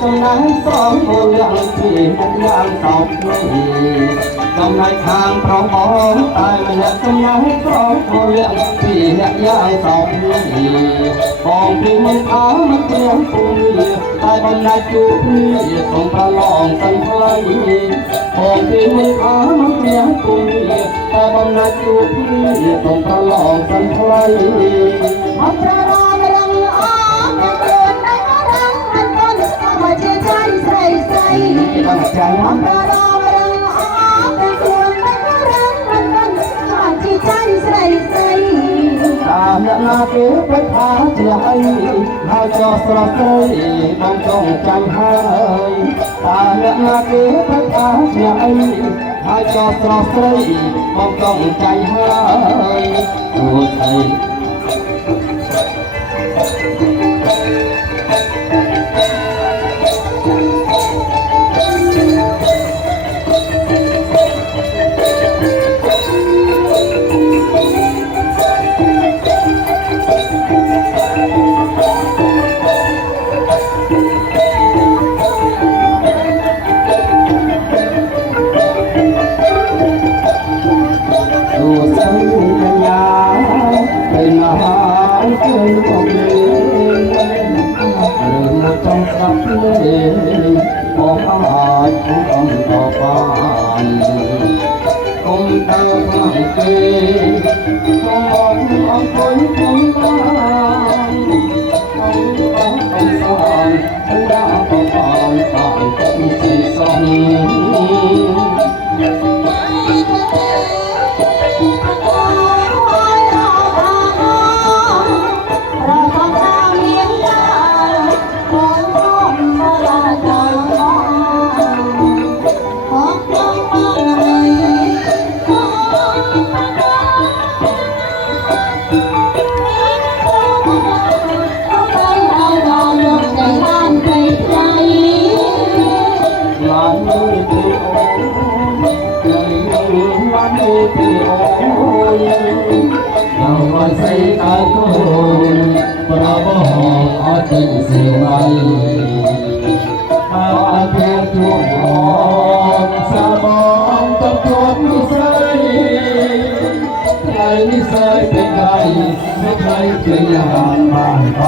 ចំណាយសងអូនយ៉ាងពីអ្នកយ៉ាងសោកនេះចំណាយខាងប្រងបងតែម្នាក់ចំណាយប្រងអូនយ៉ាងពីអ្នកយ៉ាងសោកនេះបងពីមិនអើមិនព្រៀងពុំតែបំណាច់ជួបគ្នាសូមប្រឡងសិនថ្លៃបងពីមិនអើមិនព្រៀងពុំតែបំណាច់ជួបគ្នាសូមប្រឡងសិនថ្លៃអត់ប្ររំរងអមតែខ្លួនតែរងមិនតន់មកជាใจស្រីស្រីបានចាញ់អត់ប្ររំរងអមតែខ្លួនតែរងមិនតន់មកជាใจស្រីស្រីតាមអ្នកណាគេប្រថាជាអីហើយចោះស្រស់ស្រីបងចង់ចាំហើយតាមអ្នកណាគេប្រថាជាអីហើយចោះស្រស់ស្រីបងចង់ចាំហើយអូស្អីបងអាចអំតបានគុំដើរខាងគេគុំបងអង្គុយគុំបានគុំបងកំសាន្តដាបងបានបានគុំសេសងใส่ตาโกนประบองอาทิตย์เสียไว้อาเพียงทุกคนสาบองกับตัวนิสัยใครนิสัยเป็นใครไม่ใครจะยานบ้านไป